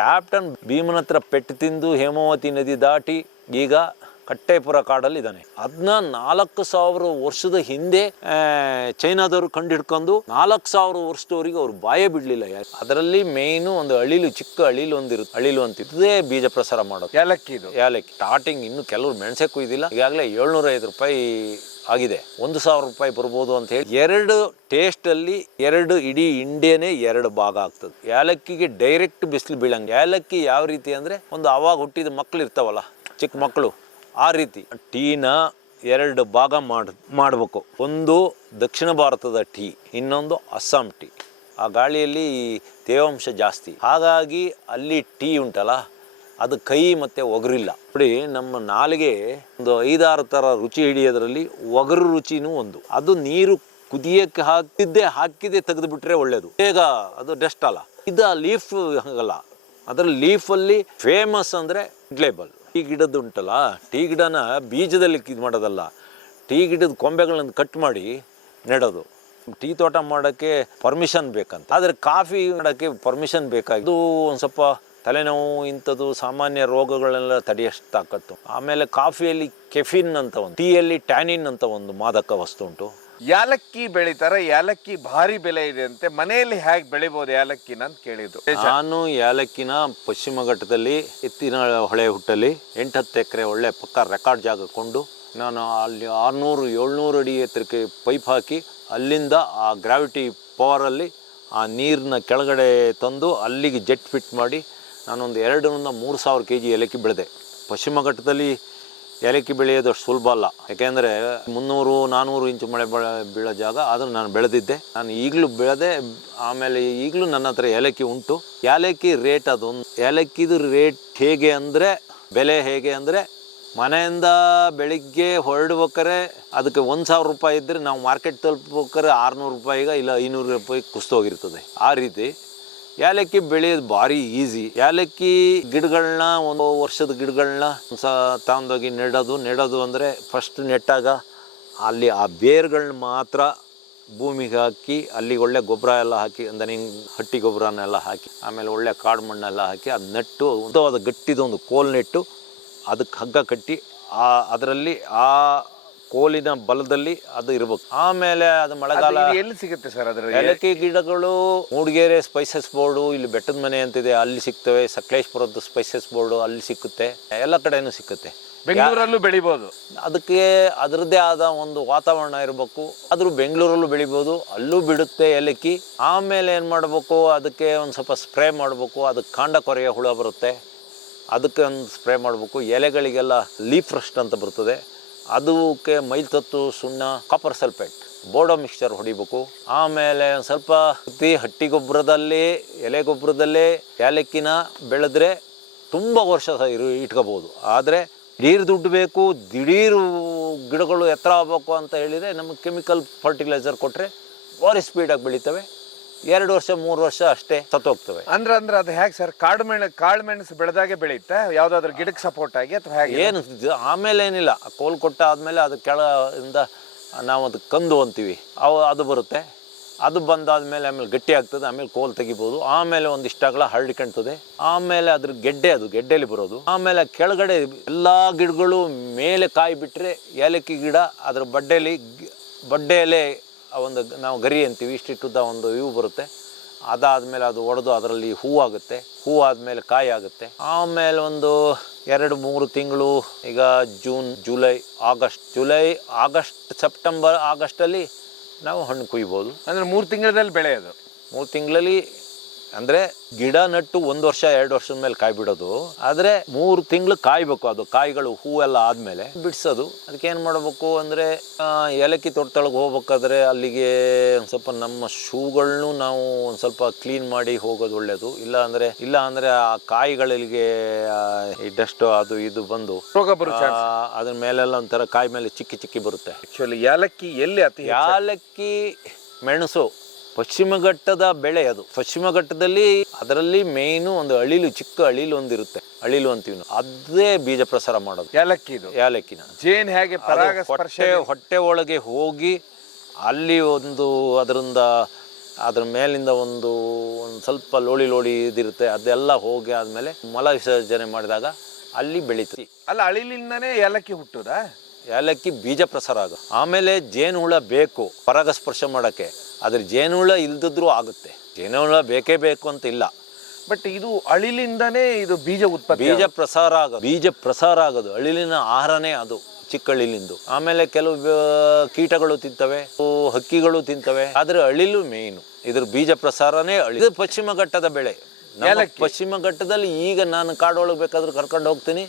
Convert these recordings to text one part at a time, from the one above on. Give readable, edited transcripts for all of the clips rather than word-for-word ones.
Captain ಭೀಮನ ಹತ್ರ ಪೆಟ್ಟು ತಿಂದು ಹೇಮಾವತಿ ನದಿ ದಾಟಿ ಈಗ ಕಟ್ಟೆಪುರ ಕಾಡಲ್ಲಿ ಇದ್ದಾನೆ. ಅದನ್ನ 4000 ವರ್ಷದ ಹಿಂದೆ ಚೈನಾದವರು ಕಂಡಿಡ್ಕೊಂಡು 4000 ವರ್ಷದವರೆಗೆ ಅವ್ರು ಬಾಯೇ ಬಿಡ್ಲಿಲ್ಲ. ಅದರಲ್ಲಿ ಮೇಯ್ನು ಒಂದು ಅಳಿಲು, ಚಿಕ್ಕ ಅಳಿಲು ಒಂದಿರುತ್ತೆ, ಅಳಿಲು ಅಂತಿದ್ದೇ ಬೀಜ ಪ್ರಸಾರ ಮಾಡೋದು. ಏಲಕ್ಕಿ ಸ್ಟಾರ್ಟಿಂಗ್ ಇನ್ನು ಕೆಲವರು ಮೆಣಸೆ ಕುಯ್ದಿಲ್ಲ, ಈಗಾಗಲೇ 705 ರೂಪಾಯಿ ಆಗಿದೆ. 1000 ರೂಪಾಯಿ ಬರ್ಬೋದು ಅಂತ ಹೇಳಿ 2 ಟೇಸ್ಟಲ್ಲಿ 2 ಇಡೀ ಇಂಡಿಯಾನೇ 2 ಭಾಗ ಆಗ್ತದೆ. ಏಲಕ್ಕಿಗೆ ಡೈರೆಕ್ಟ್ ಬಿಸಿಲು ಬೀಳಂಗೆ. ಏಲಕ್ಕಿ ಯಾವ ರೀತಿ ಅಂದರೆ ಒಂದು ಅವಾಗ ಹುಟ್ಟಿದ ಮಕ್ಕಳು ಇರ್ತಾವಲ್ಲ, ಚಿಕ್ಕ ಮಕ್ಕಳು, ಆ ರೀತಿ ಟೀನ 2 ಭಾಗ ಮಾಡಬೇಕು. ಒಂದು ದಕ್ಷಿಣ ಭಾರತದ ಟೀ, ಇನ್ನೊಂದು ಅಸ್ಸಾಂ ಟೀ. ಆ ಗಾಳಿಯಲ್ಲಿ ತೇವಾಂಶ ಜಾಸ್ತಿ, ಹಾಗಾಗಿ ಅಲ್ಲಿ ಟೀ ಉಂಟಲ್ಲ ಅದು ಕಹಿ ಮತ್ತು ಒಗರಿಲ್ಲ. ನೋಡಿ, ನಮ್ಮ ನಾಲಿಗೆ ಒಂದು 5-6 ಥರ ರುಚಿ ಹಿಡಿಯೋದ್ರಲ್ಲಿ ಒಗರು ರುಚಿನೂ ಒಂದು. ಅದು ನೀರು ಕುದಿಯಕ್ಕೆ ಹಾಕಿದೆ ತೆಗೆದು ಬಿಟ್ರೆ ಒಳ್ಳೇದು, ಬೇಗ ಅದು ಡಸ್ಟ್ ಅಲ್ಲ. ಇದು ಲೀಫ್ ಹಾಗಲ್ಲ, ಅದರ ಲೀಫಲ್ಲಿ ಫೇಮಸ್ ಅಂದರೆ ಲೇಬಲ್. ಟೀ ಗಿಡದ್ದು ಉಂಟಲ್ಲ, ಟೀ ಗಿಡನ ಬೀಜದಲ್ಲಿ ಇದು ಮಾಡೋದಲ್ಲ, ಟೀ ಗಿಡದ ಕೊಂಬೆಗಳನ್ನು ಕಟ್ ಮಾಡಿ ನೆಡೋದು. ಟೀ ತೋಟ ಮಾಡೋಕ್ಕೆ ಪರ್ಮಿಷನ್ ಬೇಕಂತ, ಆದರೆ ಕಾಫಿ ಮಾಡೋಕ್ಕೆ ಪರ್ಮಿಷನ್ ಬೇಕಾಗಿದ್ದು ಒಂದು ಸ್ವಲ್ಪ ತಲೆನೋವು ಇಂಥದ್ದು ಸಾಮಾನ್ಯ ರೋಗಗಳೆಲ್ಲ ತಡೆಯಷ್ಟು ತಾಕತ್ತು. ಆಮೇಲೆ ಕಾಫಿಯಲ್ಲಿ ಕೆಫಿನ್ ಅಂತ ಒಂದು, ಟೀಯಲ್ಲಿ ಟ್ಯಾನಿನ್ ಅಂತ ಒಂದು ಮಾದಕ ವಸ್ತು ಉಂಟು. ಯಾಲಕ್ಕಿ ಬೆಳಿತಾರೆ, ಯಾಲಕ್ಕಿ ಭಾರಿ ಬೆಲೆ ಇದೆ ಅಂತೆ. ಮನೆಯಲ್ಲಿ ಹೇಗೆ ಬೆಳಿಬೋದು ಯಾಲಕ್ಕಿನ ಅಂತ ಕೇಳಿದ್ದು. ನಾನು ಯಾಲಕ್ಕಿನ ಪಶ್ಚಿಮ ಘಟ್ಟದಲ್ಲಿ ಎತ್ತಿನ ಹೊಳೆ ಹುಟ್ಟಲ್ಲಿ 8-10 ಎಕರೆ ಒಳ್ಳೆ ಪಕ್ಕ ರೆಕಾರ್ಡ್ ಜಾಗ ಕೊಂಡು ನಾನು ಅಲ್ಲಿ 600-700 ಅಡಿ ಎತ್ತರಕ್ಕೆ ಪೈಪ್ ಹಾಕಿ ಅಲ್ಲಿಂದ ಆ ಗ್ರಾವಿಟಿ ಪವರಲ್ಲಿ ಆ ನೀರನ್ನ ಕೆಳಗಡೆ ತಂದು ಅಲ್ಲಿಗೆ ಜೆಟ್ ಫಿಟ್ ಮಾಡಿ ನಾನೊಂದು 2,000-3,000 kg ಏಲಕ್ಕಿ ಬೆಳೆದೆ. ಪಶ್ಚಿಮ ಘಟ್ಟದಲ್ಲಿ ಏಲಕ್ಕಿ ಬೆಳೆಯೋದು ಅಷ್ಟು ಸುಲಭ ಅಲ್ಲ, ಯಾಕೆಂದರೆ 300-400 ಇಂಚು ಮಳೆ ಬೀಳೋ ಜಾಗ. ಆದರೂ ನಾನು ಬೆಳೆದಿದ್ದೆ, ನಾನು ಈಗಲೂ ಬೆಳೆದೆ. ಆಮೇಲೆ ಈಗಲೂ ನನ್ನ ಹತ್ರ ಏಲಕ್ಕಿ ಉಂಟು. ಏಲಕ್ಕಿ ರೇಟ್ ಅದೊಂದು, ಏಲಕ್ಕಿದು ರೇಟ್ ಹೇಗೆ ಅಂದರೆ, ಬೆಲೆ ಹೇಗೆ ಅಂದರೆ, ಮನೆಯಿಂದ ಬೆಳಿಗ್ಗೆ ಹೊರಡ್ಬೇಕಾರೆ ಅದಕ್ಕೆ 1,000 ರೂಪಾಯಿ ಇದ್ದರೆ ನಾವು ಮಾರ್ಕೆಟ್ ತಲುಪಬೇಕಾದ್ರೆ 600 ರೂಪಾಯಿಗ ಇಲ್ಲ 500 ರೂಪಾಯಿ ಕುಸ್ತೋಗಿರ್ತದೆ. ಆ ರೀತಿ ಏಲಕ್ಕಿ ಬೆಳೆಯೋದು ಭಾರಿ ಈಸಿ. ಏಲಕ್ಕಿ ಗಿಡಗಳನ್ನ, ಒಂದು ವರ್ಷದ ಗಿಡಗಳನ್ನ ತಗೊಂಡೋಗಿ ನೆಡೋದು ಅಂದರೆ ಫಸ್ಟ್ ನೆಟ್ಟಾಗ ಅಲ್ಲಿ ಆ ಬೇರುಗಳನ್ನ ಮಾತ್ರ ಭೂಮಿಗೆ ಹಾಕಿ, ಅಲ್ಲಿ ಒಳ್ಳೆ ಗೊಬ್ಬರ ಎಲ್ಲ ಹಾಕಿ, ಅಂದರೆ ಹಟ್ಟಿ ಗೊಬ್ಬರನೆಲ್ಲ ಹಾಕಿ, ಆಮೇಲೆ ಒಳ್ಳೆ ಕಾಡು ಮಣ್ಣೆಲ್ಲ ಹಾಕಿ ಅದು ನೆಟ್ಟು ಅದು ಗಟ್ಟಿದೊಂದು ಕೋಲ್ ನೆಟ್ಟು ಅದಕ್ಕೆ ಹಗ್ಗ ಕಟ್ಟಿ ಅದರಲ್ಲಿ ಆ ಕೋಲಿನ ಬಲದಲ್ಲಿ ಅದು ಇರಬೇಕು. ಆಮೇಲೆ ಅದು ಮಳೆಗಾಲ. ಎಲ್ಲಿ ಸಿಗುತ್ತೆ ಸರ್ ಅದರ ಏಲಕ್ಕಿ ಗಿಡಗಳು? ಮೂಡಿಗೆರೆ ಸ್ಪೈಸಸ್ ಬೋರ್ಡು, ಇಲ್ಲಿ ಬೆಟ್ಟದ ಮನೆ ಅಂತಿದೆ, ಅಲ್ಲಿ ಸಿಗ್ತವೆ. ಸಕಲೇಶ್ಪುರದ ಸ್ಪೈಸಸ್ ಬೋರ್ಡು ಅಲ್ಲಿ ಸಿಕ್ಕುತ್ತೆ, ಎಲ್ಲ ಕಡೆನೂ ಸಿಕ್ಕುತ್ತೆ. ಬೆಂಗಳೂರಲ್ಲೂ ಬೆಳಿಬೋದು. ಅದಕ್ಕೆ ಅದರದ್ದೇ ಆದ ಒಂದು ವಾತಾವರಣ ಇರಬೇಕು. ಆದರೂ ಬೆಂಗಳೂರಲ್ಲೂ ಬೆಳಿಬೋದು, ಅಲ್ಲೂ ಬಿಡುತ್ತೆ ಏಲಕ್ಕಿ. ಆಮೇಲೆ ಏನು ಮಾಡಬೇಕು, ಅದಕ್ಕೆ ಒಂದು ಸ್ವಲ್ಪ ಸ್ಪ್ರೇ ಮಾಡಬೇಕು. ಅದಕ್ಕೆ ಕಾಂಡ ಕೊರೆಯ ಹುಳ ಬರುತ್ತೆ, ಅದಕ್ಕೆ ಒಂದು ಸ್ಪ್ರೇ ಮಾಡಬೇಕು. ಎಲೆಗಳಿಗೆಲ್ಲ ಲೀಫ್ ರಸ್ಟ್ ಅಂತ ಬರ್ತದೆ, ಅದಕ್ಕೆ ಮೈಲ್ತತ್ತು, ಸುಣ್ಣ, ಕಾಪರ್ ಸಲ್ಫೇಟ್, ಬೋರ್ಡೋ ಮಿಕ್ಸ್ಚರ್ ಹೊಡಿಬೇಕು. ಆಮೇಲೆ ಒಂದು ಸ್ವಲ್ಪ ಹಟ್ಟಿ ಗೊಬ್ಬರದಲ್ಲಿ, ಎಲೆ ಗೊಬ್ಬರದಲ್ಲೇ ಏಲಕ್ಕಿನ ಬೆಳೆದ್ರೆ ತುಂಬ ವರ್ಷ ಇಟ್ಕೋಬೋದು. ಆದರೆ ದಿಢೀರ್ ದುಡ್ಡು ಬೇಕು, ದಿಢೀರು ಗಿಡಗಳು ಎತ್ತರ ಆಗಬೇಕು ಅಂತ ಹೇಳಿದರೆ ನಮಗೆ ಕೆಮಿಕಲ್ ಫರ್ಟಿಲೈಸರ್ ಕೊಟ್ಟರೆ ಭಾರಿ ಸ್ಪೀಡಾಗಿ ಬೆಳೀತವೆ. 2 ವರ್ಷ 3 ವರ್ಷ ಅಷ್ಟೇ ಸತ್ತೋಗ್ತವೆ. ಅಂದ್ರೆ ಅದು ಹೇಗೆ ಸರ್? ಕಾಳು ಮೆಣಸು ಬೆಳೆದಾಗೆ ಬೆಳೆಯುತ್ತೆ ಯಾವುದಾದ್ರೂ ಗಿಡಕ್ಕೆ ಸಪೋರ್ಟ್ ಆಗಿ, ಅಥವಾ ಹೇಗೆ? ಏನು ಆಮೇಲೆ ಏನಿಲ್ಲ, ಕೋಲ್ ಕೊಟ್ಟ ಆದಮೇಲೆ ಅದು ಕೆಳಗಿಂದ ನಾವು ಅದು ಕಂದು ಅಂತೀವಿ, ಅದು ಬರುತ್ತೆ. ಅದು ಬಂದಾದಮೇಲೆ ಆಮೇಲೆ ಗಟ್ಟಿ ಆಗ್ತದೆ, ಆಮೇಲೆ ಕೋಲ್ ತೆಗಿಬೋದು. ಆಮೇಲೆ ಒಂದಿಷ್ಟಾಗಲ ಹರಡಿಕೊಳ್ತದೆ. ಆಮೇಲೆ ಅದ್ರ ಗೆಡ್ಡೆಯಲ್ಲಿ ಬರೋದು. ಆಮೇಲೆ ಕೆಳಗಡೆ ಎಲ್ಲ ಗಿಡಗಳು ಮೇಲೆ ಕಾಯಿ ಬಿಟ್ಟರೆ ಏಲಕ್ಕಿ ಗಿಡ ಅದರ ಬಡ್ಡೆಯಲ್ಲೇ ಒಂದು ನಾವು ಗರಿ ಅಂತೀವಿ, ಇಷ್ಟಿಟ್ಟುದ್ದ ಒಂದು ಇವು ಬರುತ್ತೆ. ಅದಾದಮೇಲೆ ಅದು ಒಡೆದು ಅದರಲ್ಲಿ ಹೂವಾಗುತ್ತೆ. ಹೂವಾದಮೇಲೆ ಕಾಯಿ ಆಗುತ್ತೆ. ಆಮೇಲೆ ಒಂದು 2-3 ತಿಂಗಳು, ಈಗ ಜೂನ್, ಜುಲೈ, ಆಗಸ್ಟ್, ಸೆಪ್ಟೆಂಬರ್, ಆಗಸ್ಟಲ್ಲಿ ನಾವು ಹಣ್ಣು ಕುಯ್ಬೋದು. ಅಂದರೆ 3 ತಿಂಗಳಲ್ಲಿ ಬೆಳೆಯೋದು. 3 ತಿಂಗಳಲ್ಲಿ ಅಂದರೆ ಗಿಡ ನಟ್ಟು 1 ವರ್ಷ 2 ವರ್ಷದ ಮೇಲೆ ಕಾಯಿ ಬಿಡೋದು. ಆದರೆ 3 ತಿಂಗಳು ಕಾಯ್ಬೇಕು. ಅದು ಕಾಯಿಗಳು ಹೂವೆಲ್ಲ ಆದಮೇಲೆ ಬಿಡಿಸೋದು. ಅದಕ್ಕೆ ಏನು ಮಾಡಬೇಕು ಅಂದರೆ, ಏಲಕ್ಕಿ ತೋಟದೊಳಗೆ ಹೋಗ್ಬೇಕಾದ್ರೆ ಅಲ್ಲಿಗೆ ಒಂದು ಸ್ವಲ್ಪ ನಮ್ಮ ಶೂಗಳನ್ನೂ ನಾವು ಒಂದು ಸ್ವಲ್ಪ ಕ್ಲೀನ್ ಮಾಡಿ ಹೋಗೋದು ಒಳ್ಳೆಯದು. ಇಲ್ಲ ಅಂದರೆ ಆ ಕಾಯಿಗಳಿಗೆ ಈ ಡಸ್ಟು ಅದು ಇದು ಬಂದು ರೋಗ ಬರುತ್ತೆ. ಅದ್ರ ಮೇಲೆಲ್ಲ ಒಂಥರ ಕಾಯಿ ಮೇಲೆ ಚಿಕ್ಕಿ ಬರುತ್ತೆ. ಆ್ಯಕ್ಚುಲಿ ಏಲಕ್ಕಿ ಎಲ್ಲಿ ಏಲಕ್ಕಿ, ಮೆಣಸು ಪಶ್ಚಿಮ ಘಟ್ಟದ ಬೆಳೆ. ಅದು ಪಶ್ಚಿಮ ಘಟ್ಟದಲ್ಲಿ ಅದರಲ್ಲಿ ಮೇಯ್ನು ಒಂದು ಅಳಿಲು, ಚಿಕ್ಕ ಅಳಿಲು ಒಂದಿರುತ್ತೆ, ಅಳಿಲು ಅಂತೀವಿ ನಾವು, ಅದೇ ಬೀಜ ಪ್ರಸಾರ ಮಾಡೋದು ಏಲಕ್ಕಿನ. ಜೇನ್ ಹೇಗೆ ಹೊಟ್ಟೆ ಒಳಗೆ ಹೋಗಿ ಅಲ್ಲಿ ಒಂದು ಅದರಿಂದ ಅದ್ರ ಮೇಲಿಂದ ಒಂದು ಸ್ವಲ್ಪ ಲೋಳಿ ಇದಿರುತ್ತೆ, ಅದೆಲ್ಲ ಹೋಗಿ ಆದಮೇಲೆ ಮಲ ವಿಸರ್ಜನೆ ಮಾಡಿದಾಗ ಅಲ್ಲಿ ಬೆಳೀತದೆ. ಅಲ್ಲ, ಅಳಿಲಿಂದನೇ ಏಲಕ್ಕಿ ಹುಟ್ಟುದಾ? ಏಲಕ್ಕಿ ಬೀಜ ಪ್ರಸಾರ ಆಗುತ್ತೆ. ಆಮೇಲೆ ಜೇನುಹುಳ ಬೇಕು ಪರಾಗಸ್ಪರ್ಶ ಮಾಡೋಕ್ಕೆ, ಅದ್ರ ಜೇನುಹುಳ ಇಲ್ದಿದ್ರೂ ಆಗುತ್ತೆ. ಜೇನುಹುಳ ಬೇಕೇ ಬೇಕು ಅಂತ ಇಲ್ಲ. ಬಟ್ ಇದು ಅಳಿಲಿಂದನೇ ಇದು ಬೀಜ ಉತ್ಪತ್ತಿ, ಬೀಜ ಪ್ರಸಾರ ಆಗೋದು ಅಳಿಲಿನ ಆಹಾರನೇ ಅದು, ಚಿಕ್ಕ ಅಳಿಲಿಂದು. ಆಮೇಲೆ ಕೆಲವು ಕೀಟಗಳು ತಿಂತವೆ, ಹಕ್ಕಿಗಳು ತಿಂತವೆ, ಆದರೆ ಅಳಿಲು ಮೇಯ್ನು. ಇದ್ರ ಬೀಜ ಪ್ರಸಾರನೇ ಇದು ಪಶ್ಚಿಮ ಘಟ್ಟದ ಬೆಳೆ. ಪಶ್ಚಿಮ ಘಟ್ಟದಲ್ಲಿ ಈಗ ನಾನು ಕಾಡೊಳಗೆ ಬೇಕಾದ್ರೂ ಕರ್ಕೊಂಡು ಹೋಗ್ತೀನಿ.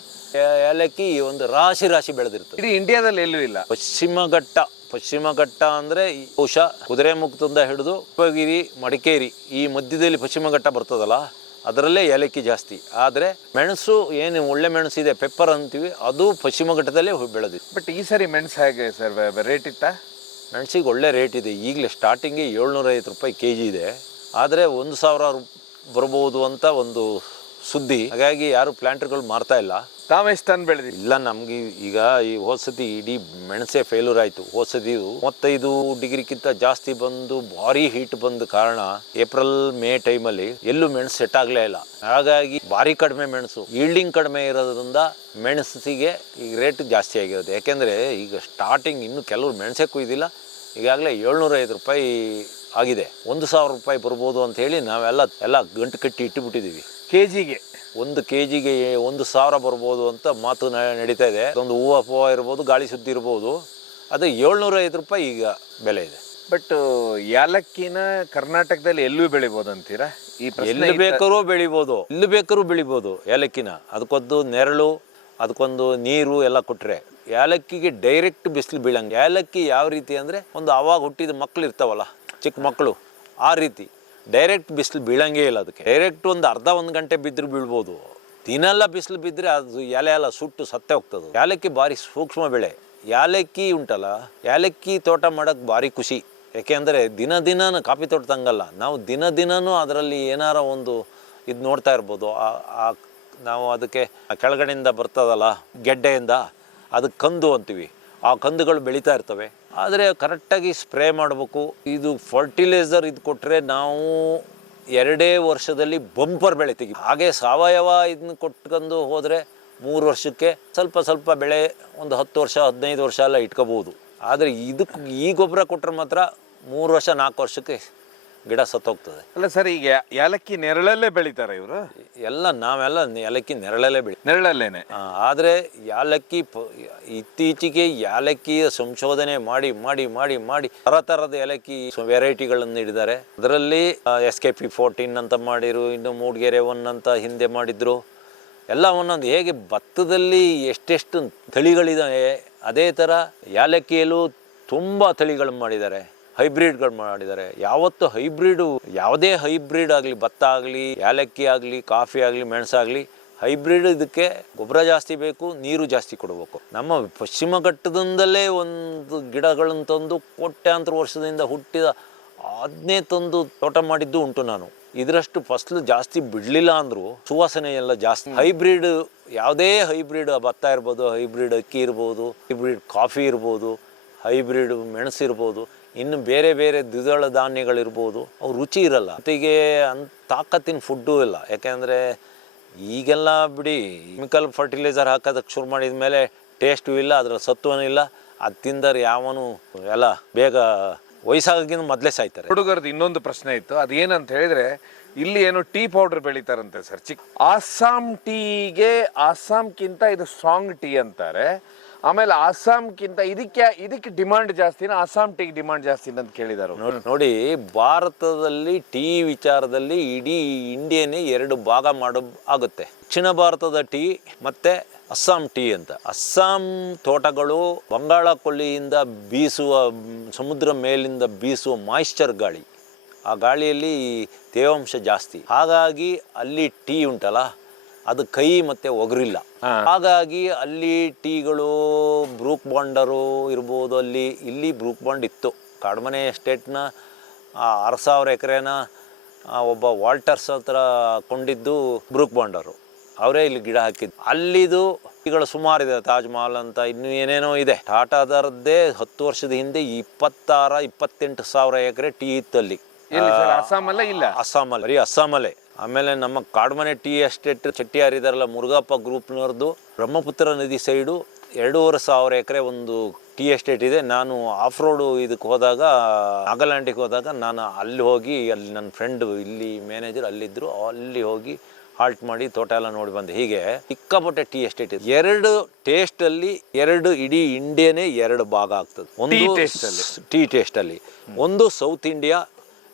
ಏಲಕ್ಕಿ ಒಂದು ರಾಶಿ ಬೆಳೆದಿರ್ತದೆ. ಇಡೀ ಇಂಡಿಯಾದಲ್ಲಿ ಎಲ್ಲೂ ಇಲ್ಲ. ಪಶ್ಚಿಮ ಘಟ್ಟ ಅಂದರೆ ಬಹುಶಃ ಕುದುರೆಮುಖದಿಂದ ಹಿಡಿದು ಉಪ್ಪಗಿರಿ, ಮಡಿಕೇರಿ ಈ ಮಧ್ಯದಲ್ಲಿ ಪಶ್ಚಿಮ ಘಟ್ಟ ಬರ್ತದಲ್ಲ, ಅದರಲ್ಲೇ ಏಲಕ್ಕಿ ಜಾಸ್ತಿ. ಆದರೆ ಮೆಣಸು ಏನು ಒಳ್ಳೆ ಮೆಣಸು ಇದೆ, ಪೆಪ್ಪರ್ ಅಂತೀವಿ, ಅದು ಪಶ್ಚಿಮ ಘಟ್ಟದಲ್ಲೇ ಬೆಳೆದಿದೆ. ಬಟ್ ಈ ಸರಿ ಮೆಣಸು ಹೇಗೆ ಸರ್, ರೇಟ್ ಇತ್ತಾ? ಮೆಣಸಿಗೆ ಒಳ್ಳೆ ರೇಟ್ ಇದೆ. ಈಗಲೇ ಸ್ಟಾರ್ಟಿಂಗ್ಗೆ 750 ರೂಪಾಯಿ kg ಇದೆ. ಆದರೆ 1000 ಬರ್ಬೋದು ಅಂತ ಒಂದು ಸುದ್ದಿ. ಹಾಗಾಗಿ ಯಾರು ಪ್ಲಾಂಟರ್ಗಳು ಮಾರ್ತಾ ಇಲ್ಲ. ತಾವೆಷ್ಟು ಟನ್ ಬೆಳೆದಿ? ಇಲ್ಲ, ನಮ್ಗೆ ಈಗ ಈ ಹೋದ್ಸತಿ ಇಡೀ ಮೆಣಸೇ ಫೇಲ್ಯೂರ್ ಆಯಿತು. ಹೋದ್ಸತಿ 35 ಡಿಗ್ರಿಗಿಂತ ಜಾಸ್ತಿ ಬಂದು ಭಾರಿ ಹೀಟ್ ಬಂದ ಕಾರಣ ಏಪ್ರಿಲ್ ಮೇ ಟೈಮಲ್ಲಿ ಎಲ್ಲೂ ಮೆಣಸು ಸೆಟ್ ಆಗಲೇ ಇಲ್ಲ. ಹಾಗಾಗಿ ಭಾರಿ ಕಡಿಮೆ ಮೆಣಸು, ಈಲ್ಡಿಂಗ್ ಕಡಿಮೆ ಇರೋದ್ರಿಂದ ಮೆಣಸಿಗೆ ಈಗ ರೇಟ್ ಜಾಸ್ತಿ ಆಗಿರೋದು. ಯಾಕೆಂದರೆ ಈಗ ಸ್ಟಾರ್ಟಿಂಗ್ ಇನ್ನೂ ಕೆಲವರು ಮೆಣಸೇ ಕುಯ್ದಿಲ್ಲ. ಈಗಾಗಲೇ 750 ರೂಪಾಯಿ ಆಗಿದೆ. 1000 ರೂಪಾಯಿ ಬರ್ಬೋದು ಅಂತ ಹೇಳಿ ನಾವೆಲ್ಲ ಗಂಟು ಕಟ್ಟಿ ಇಟ್ಟುಬಿಟ್ಟಿದ್ದೀವಿ. KGಗೆ 1 kgಗೆ 1000 ಬರ್ಬೋದು ಅಂತ ಮಾತು ನಡೀತಾ ಇದೆ. ಒಂದು ಹೂವು ಇರ್ಬೋದು, ಗಾಳಿ ಸುದ್ದಿ ಇರ್ಬೋದು. ಅದು 750 ರೂಪಾಯಿ ಈಗ ಬೆಲೆ ಇದೆ. ಬಟ್ ಏಲಕ್ಕಿನ ಕರ್ನಾಟಕದಲ್ಲಿ ಎಲ್ಲೂ ಬೆಳಿಬೋದು ಅಂತೀರಾ? ಎಲ್ಲಿ ಬೇಕಾದ್ರೂ ಬೆಳಿಬೋದು ಏಲಕ್ಕಿನ. ಅದಕ್ಕೊಂದು ನೆರಳು, ಅದಕ್ಕೊಂದು ನೀರು ಎಲ್ಲ ಕೊಟ್ಟರೆ. ಏಲಕ್ಕಿಗೆ ಡೈರೆಕ್ಟ್ ಬಿಸಿಲು ಬೀಳಂಗೆ. ಏಲಕ್ಕಿ ಯಾವ ರೀತಿ ಅಂದರೆ ಒಂದು ಆವಾಗ ಹುಟ್ಟಿದ ಮಕ್ಕಳು ಇರ್ತಾವಲ್ಲ, ಚಿಕ್ಕ ಮಕ್ಕಳು, ಆ ರೀತಿ ಡೈರೆಕ್ಟ್ ಬಿಸಿಲು ಬೀಳಂಗೇ ಇಲ್ಲ. ಅದಕ್ಕೆ ಡೈರೆಕ್ಟ್ ಒಂದು ಅರ್ಧ 1 ಗಂಟೆ ಬಿದ್ದರೂ ಬೀಳ್ಬೋದು. ದಿನೆಲ್ಲ ಬಿಸಿಲು ಬಿದ್ದರೆ ಅದು ಎಲೆ ಎಲ್ಲ ಸುಟ್ಟು ಸತ್ತೇ ಹೋಗ್ತದೆ. ಏಲಕ್ಕಿ ಭಾರಿ ಸೂಕ್ಷ್ಮ ಬೆಳೆ. ಏಲಕ್ಕಿ ಉಂಟಲ್ಲ, ಏಲಕ್ಕಿ ತೋಟ ಮಾಡೋಕ್ಕೆ ಭಾರಿ ಖುಷಿ. ಯಾಕೆಂದರೆ ದಿನ ಕಾಫಿ ತೋಟ ತಂಗಲ್ಲ, ನಾವು ದಿನನೂ ಅದರಲ್ಲಿ ಏನಾರ ಒಂದು ಇದು ನೋಡ್ತಾ ಇರ್ಬೋದು. ನಾವು ಅದಕ್ಕೆ ಕೆಳಗಡೆಯಿಂದ ಬರ್ತದಲ್ಲ ಗೆಡ್ಡೆಯಿಂದ, ಅದಕ್ಕೆ ಕಂದು ಅಂತೀವಿ. ಆ ಕಂದುಗಳು ಬೆಳೀತಾ ಇರ್ತವೆ. ಆದರೆ ಕರೆಕ್ಟಾಗಿ ಸ್ಪ್ರೇ ಮಾಡಬೇಕು. ಇದು ಫರ್ಟಿಲೈಸರ್ ಇದು ಕೊಟ್ಟರೆ ನಾವು 2 ವರ್ಷದಲ್ಲಿ ಬಂಪರ್ ಬೆಳೆ ತೆಗಿತೀವಿ. ಹಾಗೆ ಸಾವಯವ ಇದನ್ನ ಕೊಟ್ಕೊಂಡು ಹೋದರೆ 3 ವರ್ಷಕ್ಕೆ ಸ್ವಲ್ಪ ಬೆಳೆ ಒಂದು 10 ವರ್ಷ 15 ವರ್ಷ ಎಲ್ಲ ಇಟ್ಕೋಬೋದು. ಆದರೆ ಇದಕ್ಕೆ ಈ ಗೊಬ್ಬರ ಕೊಟ್ಟರೆ ಮಾತ್ರ 3 ವರ್ಷ 4 ವರ್ಷಕ್ಕೆ ಗಿಡ ಸತ್ತೋಗ್ತದೆ. ಅಲ್ಲ ಸರ್, ಈಗ ಏಲಕ್ಕಿ ನೆರಳಲ್ಲೇ ಬೆಳಿತಾರೆ ಇವರು? ನಾವೆಲ್ಲ ಏಲಕ್ಕಿ ನೆರಳಲ್ಲೇನೆ. ಆದರೆ ಏಲಕ್ಕಿ ಇತ್ತೀಚೆಗೆ ಏಲಕ್ಕಿಯ ಸಂಶೋಧನೆ ಮಾಡಿ ಥರದ ಏಲಕ್ಕಿ ವೆರೈಟಿಗಳನ್ನು ಹಿಡಿದಾರೆ. ಅದರಲ್ಲಿ SKP14 ಅಂತ ಮಾಡಿರು, ಇನ್ನು ಮೂಡಿಗೆರೆ 1 ಅಂತ ಹಿಂದೆ ಮಾಡಿದ್ರು. ಎಲ್ಲ ಒಂದೊಂದು ಹೇಗೆ ಭತ್ತದಲ್ಲಿ ಎಷ್ಟೆಷ್ಟು ತಳಿಗಳಿದ್ದಾವೆ, ಅದೇ ಥರ ಏಲಕ್ಕಿಯಲ್ಲೂ ತುಂಬ ತಳಿಗಳು ಮಾಡಿದ್ದಾರೆ, ಹೈಬ್ರಿಡ್ಗಳು ಮಾಡಿದ್ದಾರೆ. ಯಾವುದೇ ಹೈಬ್ರಿಡ್ ಆಗಲಿ, ಭತ್ತ ಆಗಲಿ, ಏಲಕ್ಕಿ ಆಗಲಿ, ಕಾಫಿ ಆಗಲಿ, ಮೆಣಸಾಗಲಿ, ಹೈಬ್ರಿಡ್ ಇದಕ್ಕೆ ಗೊಬ್ಬರ ಜಾಸ್ತಿ ಬೇಕು, ನೀರು ಜಾಸ್ತಿ ಕೊಡಬೇಕು. ನಮ್ಮ ಪಶ್ಚಿಮ ಘಟ್ಟದಿಂದಲೇ ಒಂದು ಗಿಡಗಳನ್ನು ತಂದು ಕೋಟ್ಯಾಂತರ ವರ್ಷದಿಂದ ಹುಟ್ಟಿದ ಅದನ್ನೇ ತಂದು ತೋಟ ಮಾಡಿದ್ದು ಉಂಟು ನಾನು. ಇದರಷ್ಟು ಫಸಲು ಜಾಸ್ತಿ ಬಿಡಲಿಲ್ಲ ಅಂದರೂ ಸುವಾಸನೆ ಎಲ್ಲ ಜಾಸ್ತಿ. ಹೈಬ್ರಿಡ್, ಯಾವುದೇ ಹೈಬ್ರಿಡ್ ಭತ್ತ ಇರ್ಬೋದು, ಹೈಬ್ರಿಡ್ ಅಕ್ಕಿ ಇರ್ಬೋದು, ಹೈಬ್ರಿಡ್ ಕಾಫಿ ಇರ್ಬೋದು, ಹೈಬ್ರಿಡ್ ಮೆಣಸು ಇರ್ಬೋದು, ಇನ್ನು ಬೇರೆ ದ್ವಿದಳ ಧಾನ್ಯಗಳಿರ್ಬೋದು, ಅವು ರುಚಿ ಇರಲ್ಲ. ಜೊತೆಗೆ ತಾಕತ್ತಿನ ಫುಡ್ಡೂ ಇಲ್ಲ. ಯಾಕೆಂದರೆ ಈಗೆಲ್ಲ ಬಿಡಿ ಕೆಮಿಕಲ್ ಫರ್ಟಿಲೈಸರ್ ಹಾಕೋದಕ್ಕೆ ಶುರು ಮಾಡಿದ ಮೇಲೆ ಟೇಸ್ಟು ಇಲ್ಲ, ಅದರ ಸತ್ವನೂ ಇಲ್ಲ. ಅದು ತಿಂದರೆ ಯಾವನು ಎಲ್ಲ ಬೇಗ ವಯಸ್ಸಾಗಿನ ಮೊದಲೇ ಸಾಯ್ತಾರೆ. ಹುಡುಗರದ್ದು ಇನ್ನೊಂದು ಪ್ರಶ್ನೆ ಇತ್ತು. ಅದೇನಂತ ಹೇಳಿದ್ರೆ, ಇಲ್ಲಿ ಏನೋ ಟೀ ಪೌಡರ್ ಬೆಳೀತಾರಂತೆ ಸರ್. ಆಸಾಂ ಟೀಗೆ, ಆಸಾಂಕ್ಕಿಂತ ಇದು ಸ್ಟ್ರಾಂಗ್ ಟೀ ಅಂತಾರೆ. ಆಮೇಲೆ ಆಸಾಂಕ್ಕಿಂತ ಇದಕ್ಕೆ ಡಿಮಾಂಡ್ ಜಾಸ್ತಿನ, ಆಸಾಂ ಟೀಗೆ ಡಿಮಾಂಡ್ ಜಾಸ್ತಿನ ಅಂತ ಕೇಳಿದಾರೆ. ನೋಡಿ, ಭಾರತದಲ್ಲಿ ಟೀ ವಿಚಾರದಲ್ಲಿ ಇಡೀ ಇಂಡಿಯಾನೇ 2 ಭಾಗ ಆಗುತ್ತೆ. ದಕ್ಷಿಣ ಭಾರತದ ಟೀ ಮತ್ತು ಅಸ್ಸಾಂ ಟೀ ಅಂತ. ಅಸ್ಸಾಂ ತೋಟಗಳು ಬಂಗಾಳ ಕೊಲ್ಲಿಯಿಂದ ಬೀಸುವ, ಸಮುದ್ರ ಮೇಲಿಂದ ಬೀಸುವ ಮಾಯಿಶ್ಚರ್ ಗಾಳಿ, ಆ ಗಾಳಿಯಲ್ಲಿ ತೇವಾಂಶ ಜಾಸ್ತಿ. ಹಾಗಾಗಿ ಅಲ್ಲಿ ಟೀ ಉಂಟಲ್ಲ, ಅದು ಕೈ ಮತ್ತು ಒಗರಿಲ್ಲ. ಹಾಗಾಗಿ ಅಲ್ಲಿ ಟೀಗಳು ಬ್ರೂಕ್ ಬಾಂಡರು ಇರ್ಬೋದು. ಇಲ್ಲಿ ಬ್ರೂಕ್ ಬಾಂಡ್ ಇತ್ತು. ಕಾಡ್ಮನೆ ಎಸ್ಟೇಟ್ನ 6000 ಎಕರೆನ ಒಬ್ಬ ವಾಲ್ಟರ್ಸ್ ಹತ್ರ ಕೊಂಡಿದ್ದು ಬ್ರೂಕ್ ಬಾಂಡರು. ಅವರೇ ಇಲ್ಲಿ ಗಿಡ ಹಾಕಿದ್ದು. ಅಲ್ಲಿದು ಟೀಗಳು ಸುಮಾರಿದೆ. ತಾಜ್ ಮಹಲ್ ಅಂತ ಇನ್ನೂ ಏನೇನೋ ಇದೆ. ಟಾಟಾದರದ್ದೇ 10 ವರ್ಷದ ಹಿಂದೆ 26-28 ಸಾವಿರ ಎಕರೆ ಟೀ ಇತ್ತು ಅಲ್ಲಿ. ಎಲ್ಲಿ ಸರ್, ಅಸ್ಸಾಮಲ್ಲೇ? ಇಲ್ಲ, ಅಸ್ಸಾಮಲ್ಲಿ, ಬರೀ ಅಸ್ಸಾಮಲ್ಲೇ. ಆಮೇಲೆ ನಮ್ಮ ಕಾಡ್ಮನೆ ಟೀ ಎಸ್ಟೇಟ್ ಚೆಟ್ಟಿಯಾರ್ ಇದಾರಲ್ಲ, ಮುರುಘಪ್ಪ ಗ್ರೂಪ್ನವ್ರದ್ದು, ಬ್ರಹ್ಮಪುತ್ರ ನದಿ ಸೈಡು 2,500 ಎಕರೆ ಒಂದು ಟೀ ಎಸ್ಟೇಟ್ ಇದೆ. ನಾನು ಆಫ್ ರೋಡು ಇದಕ್ಕೆ ಹೋದಾಗ, ನಾಗಾಲ್ಯಾಂಡಿಗೆ ಹೋದಾಗ ನಾನು ಅಲ್ಲಿ ಹೋಗಿ, ಅಲ್ಲಿ ನನ್ನ ಫ್ರೆಂಡ್ ಇಲ್ಲಿ ಮ್ಯಾನೇಜರ್ ಅಲ್ಲಿದ್ದರು, ಅಲ್ಲಿ ಹೋಗಿ ಹಾಲ್ಟ್ ಮಾಡಿ ತೋಟ ಎಲ್ಲ ನೋಡಿ ಬಂದೆ. ಹೀಗೆ ಸಿಕ್ಕಾಪಟ್ಟೆ ಟೀ ಎಸ್ಟೇಟ್ ಇದೆ. 2 ಟೇಸ್ಟಲ್ಲಿ 2 ಇಡೀ ಇಂಡಿಯಾನೇ 2 ಭಾಗ ಆಗ್ತದೆ. ಒಂದು ಟೀ ಟೇಸ್ಟಲ್ಲಿ, ಒಂದು ಸೌತ್ ಇಂಡಿಯಾ,